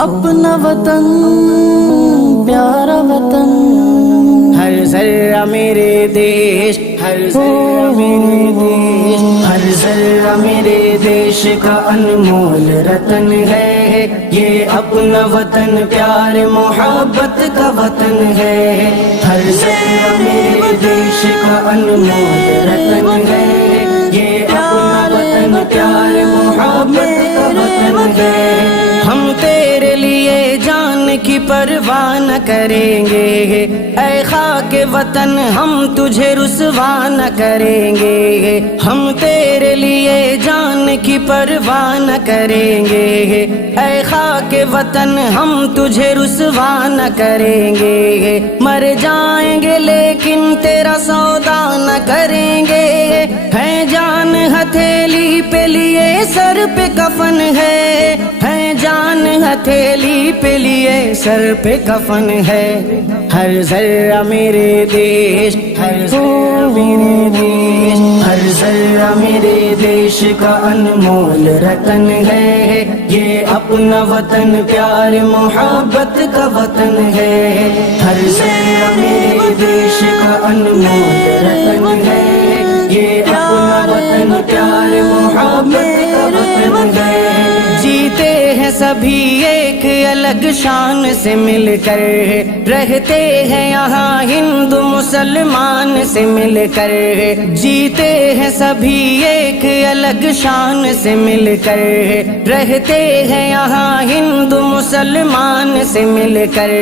اپنا وطن پیارا وطن، ہر ذرہ میرے دیش، ہر ذرہ میرے دیش، ہر ذرہ میرے دیش کا انمول رتن ہے، یہ اپنا وطن پیار محبت کا وطن ہے، ہر ذرہ میرے دیش کا انمول رتن ہے، یہ اپنا وطن پیار محبت کا وطن ہے۔ ہم تیرے لیے جان کی پرواہ نہ کریں گے، اے خاک وطن ہم تجھے رسوا نہ کریں گے، ہم تیرے لیے جان کی پرواہ نہ کریں گے، اے خاک وطن ہم تجھے رسوا نہ کریں گے، مر جائیں گے لیکن تیرا سودا نہ کریں گے، ہے جان ہتھیلی پہ لیے سر پہ کفن ہے جان ہتھیلی پہ لیے سر پہ کفن ہے، ہر ذرہ میرے دیش، ہر ذرہ میرے دیش، ہر ذرہ میرے دیش کا انمول رتن ہے، یہ اپنا وطن پیار محبت کا وطن ہے، ہر ذرہ میرے دیش کا انمول رتن ہے، یہ اپنا وطن پیار محبت کا وطن ہے۔ جیتے ہیں سبھی ایک الگ شان سے مل کر، رہتے ہیں یہاں ہندو مسلمان سے مل کر، جیتے ہیں سبھی ایک الگ شان سے مل کر، رہتے ہیں یہاں ہندو مسلمان سے مل کر،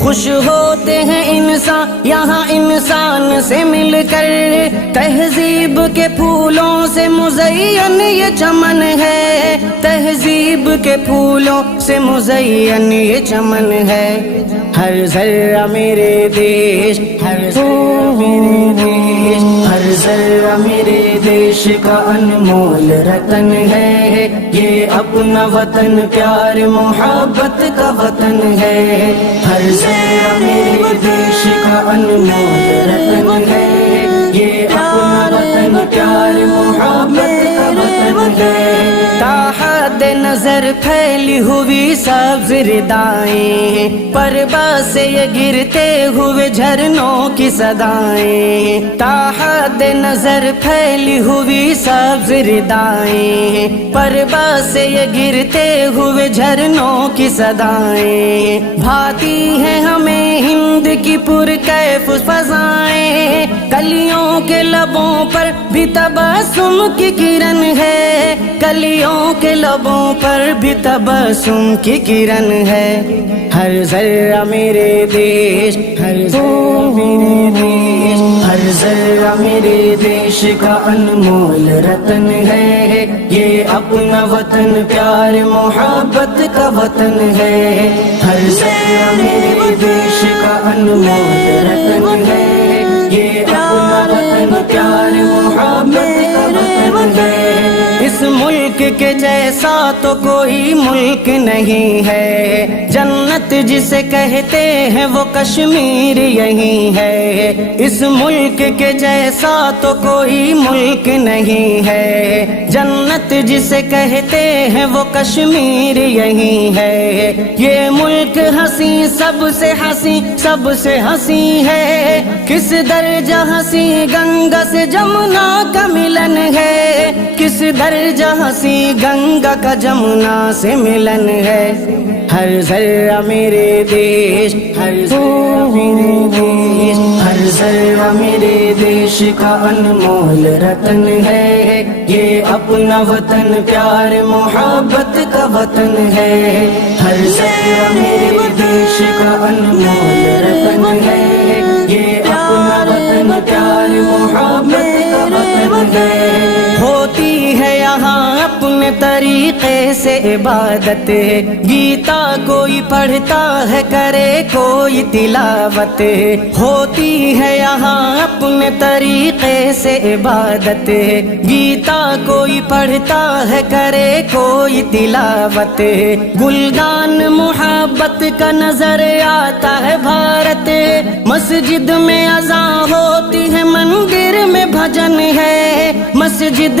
خوش ہوتے ہیں انسان یہاں انسان سے مل کر، تہذیب کے پھولوں سے مزین یہ چمن ہے، تہذیب کے پھولوں سے مزین یہ چمن ہے، ہر ذرہ میرے دیش، ہر ذرہ میرے دیش، ہر ذرہ میرے دیش کا انمول رتن ہے، یہ اپنا وطن پیار محبت کا وطن ہے، ہر ذرہ میرے دیش کا انمول رتن ہے، یہ اپنا وطن پیار محبت کا وطن ہے۔ تاحد نظر پھیلی ہوئی سبز ردائیں، پربا سے یہ گرتے ہوئے جھرنوں کی صدائیں، تاحد نظر پھیلی ہوئی سبز ردائیں، پربا سے یہ گرتے ہوئے جھرنوں کی صدائیں، بھاتی ہیں ہمیں ہند کی پرکیف فضائیں، کلیوں کے لبوں پر بھی تبسم کی کرن ہے، کلیوں کے لبوں پر بھی تبسم کی کرن ہے، ہر ذرہ میرے دیش، ہر ذرہ میرے دیش، ہر ذرہ میرے دیش کا انمول رتن ہے، یہ اپنا وطن پیار محبت کا وطن ہے، ہر ذرہ میرے دیش کا انمول رتن ہے، یہ اپنا وطن پیار محبت کا وطن ہے۔ اس ملک کے جیسا تو کوئی ملک نہیں ہے، جنت جسے کہتے ہیں وہ کشمیر یہی ہے، اس ملک کے جیسا تو کوئی ملک نہیں ہے، جنت جسے کہتے ہیں وہ کشمیر یہی ہے، یہ ملک ہنسی سب سے ہنسی سب سے ہنسی ہے، کس درجہ ہنسی گنگا سے جمنا کا ملن ہے، کس درجہ ہنسی گنگا کا جمنا سے ملن ہے، ہر ذرہ میرے دیش، ہر ذرہ میرے دیش، ہر ذرہ میرے دیش کا انمول رتن ہے، یہ اپنا وطن پیار محبت کا وطن ہے، ہر ذرہ میرے دیش کا انمول رتن ہے، یہ اپنا وطن پیار محبت کا وطن ہے۔ ہوتی ہے یہاں اپنے طریقے سے عبادت، گیتا کوئی پڑھتا ہے کرے کوئی تلاوت، ہوتی ہے یہاں اپنے طریقے سے عبادت، گیتا کوئی پڑھتا ہے کرے کوئی تلاوت، گلدان محبت کا نظر آتا ہے بھارت، مسجد میں اذان ہوتی ہے مندر میں بھجن ہے، مسجد